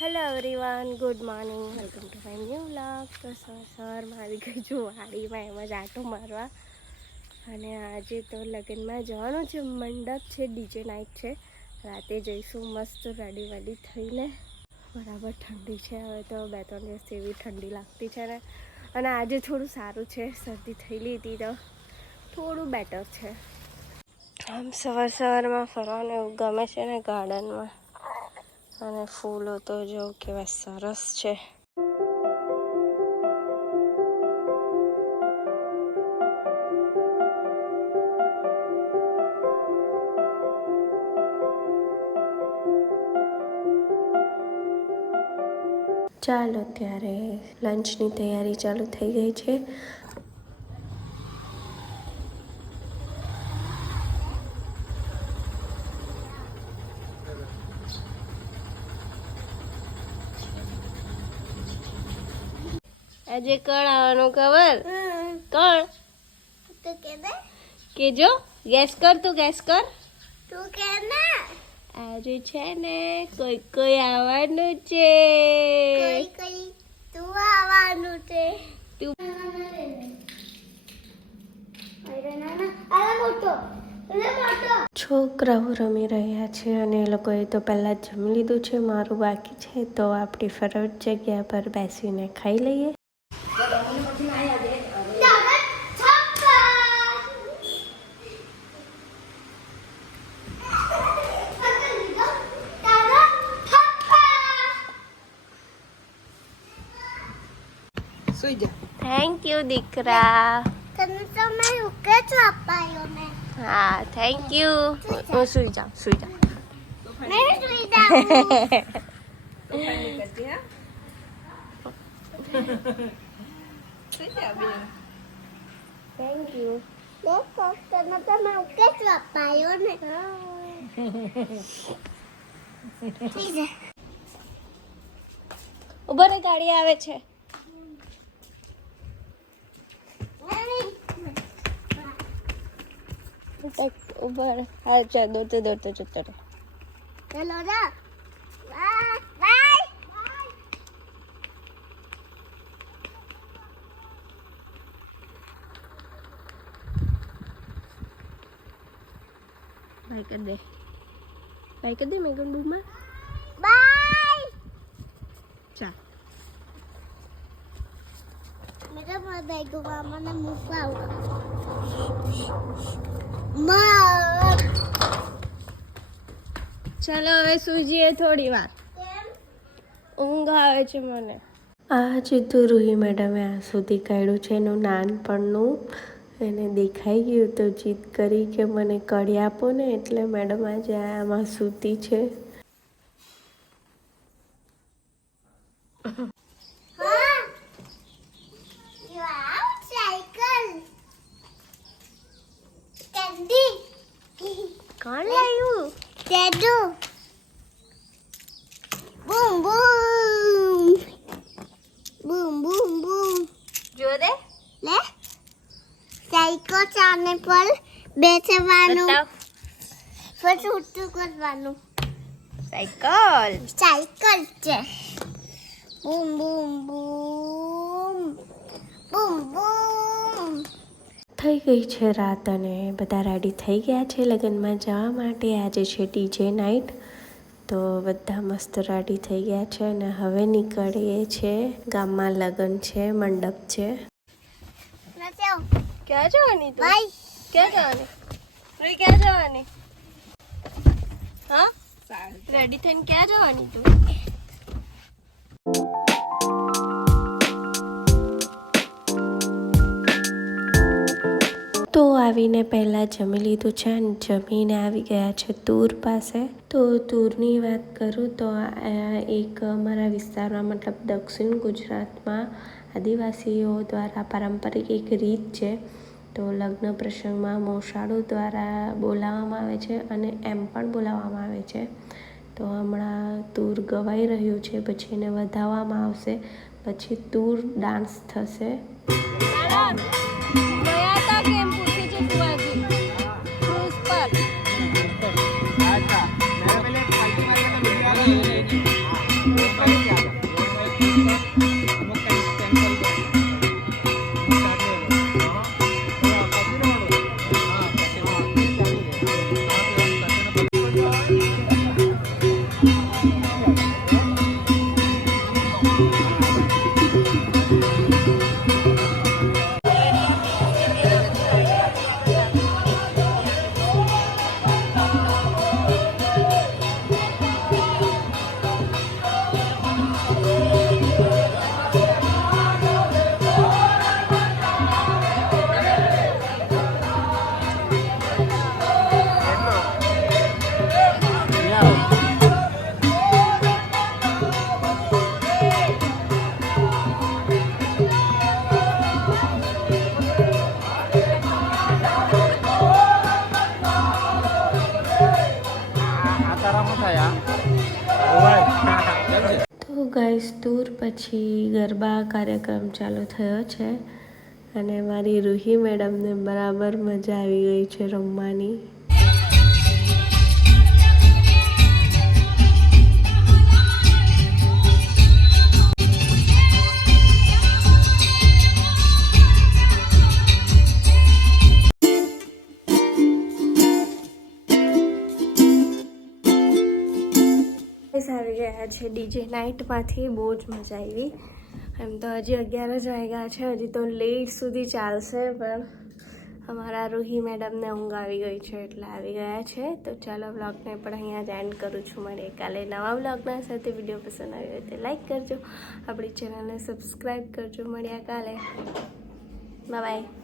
Hello everyone, good morning, welcome to my new vlog. તો સવારમાં આવી ગઈ છું વાડીમાં એમ જ આંટો મારવા. અને આજે તો લગ્નમાં જવાનું છે, મંડપ છે, ડીજે નાઇટ છે. રાતે જઈશું મસ્ત રેડી વેડી થઈને. બરાબર ઠંડી છે, હવે તો 2-3 દિવસથી એવી ઠંડી લાગતી છે ને. અને આજે થોડું સારું છે, શરદી થયેલી હતી તો થોડું બેટર છે. આમ સવારમાં ફરવાનું એવું ગમે છે ને ગાર્ડનમાં. અને ફૂલો તો જો કેવા સરસ છે. ચાલો ત્યારે લંચની તૈયારી ચાલુ થઈ ગઈ છે. આજે કોણ આવવાનું ખબર? કોણ? તું કે દે. કેજો, ગેસ કર, તું ગેસ કર. તું કે ના. આજે છે ને કોઈ આવવાનું છે. કોઈ તું આવવાનું છે. તું અરે નાના, અરે મોટો. છોકરાઓ રમી રહ્યા છે અને એ લોકોએ તો પહેલાં જ જમી લીધું છે. મારું બાકી છે, તો આપણી ફેવરેટ જગ્યા પર બેસીને ખાઈ લઈએ. થેન્ક યુ દીકરા. તને તો મેં ઉકે જ અપાયો ને. હા, થેન્ક યુ. હું સુઈ જાઉં. મેં સુઈ જાઉં. Thank you. દેખો, તને તો મેં ઉકે જ અપાયો ને. સુઈ જા. ઉભો રે, ગાડી આવે છે. ઉભો રે. હા, ચાલ, દોડતે જતો રહે. ચલો જા. બાય. બાય કર દે. મેં કહું બૂમા. બાય. ચાલ. મેરા મારા બેગ મને મુફાવ. ચાલો હવે સુઈ જઈએ થોડી વાર. ઊંઘ આવે છે મને. આજે તો રૂહી મેડમે આ સુધી કાઢ્યું છે એનું નાનપણનું. એને દેખાઈ ગયું તો જીદ કરી કે મને કડી આપો ને, એટલે મેડમ આજે આમાં સૂતી છે. કોણ લાવ્યું? Dedu. Boom boom. Boom boom boom. જો દે. લે. સાયકલ ચાને પર બેસવાનું. બતાવ. પછી ઉઠતું કરવાનું. સાયકલ છે. બૂમ બૂમ બૂમ. બૂમ બૂમ. થઈ ગઈ છે રાત અને બધા રેડી થઈ ગયા છે લગ્નમાં જવા માટે. આજે છે ડીજે નાઇટ, તો બધા મસ્ત રેડી થઈ ગયા છે અને હવે નીકળીએ છે. ગામમાં લગ્ન છે, મંડપ છે. ક્યાં જવાની તું? બાય. ક્યાં જવાની? ક્યાં જવાની? હા, રેડી થઈને ક્યાં જવાની તું? તો આવીને પહેલાં જમી લીધું છે અને જમીને આવી ગયા છે તુર પાસે. તો તુરની વાત કરું તો એક અમારા વિસ્તારમાં, મતલબ દક્ષિણ ગુજરાતમાં આદિવાસીઓ દ્વારા પારંપરિક એક રીત છે. તો લગ્ન પ્રસંગમાં મોસાળો દ્વારા બોલાવવામાં આવે છે અને એમ પણ બોલાવવામાં આવે છે. તો હમણાં તુર ગવાઈ રહ્યું છે, પછી એને વધાવવામાં આવશે, પછી તુર ડાન્સ થશે. તો ગાઈસ ટૂર પછી ગરબા કાર્યક્રમ ચાલુ થયો છે અને મારી રૂહી મેડમને બરાબર મજા આવી ગઈ છે રમવાની. આવી ગયા છે ડીજે નાઇટમાંથી. બહુ જ મજા આવી. એમ તો હજી 11 જ વાગ્યા છે, હજી તો લેટ સુધી ચાલશે, પણ અમારા રૂહી મેડમને ઊંઘ આવી ગઈ છે એટલે આવી ગયા છે. તો ચાલો વ્લોગને પણ અહીંયા જ એન્ડ કરું છું. મળીએ કાલે નવા વ્લોગના સાથે. વિડીયો પસંદ આવ્યો હોય તો લાઈક કરજો, આપણી ચેનલને સબસ્ક્રાઈબ કરજો. મળ્યા કાલે. Bye bye.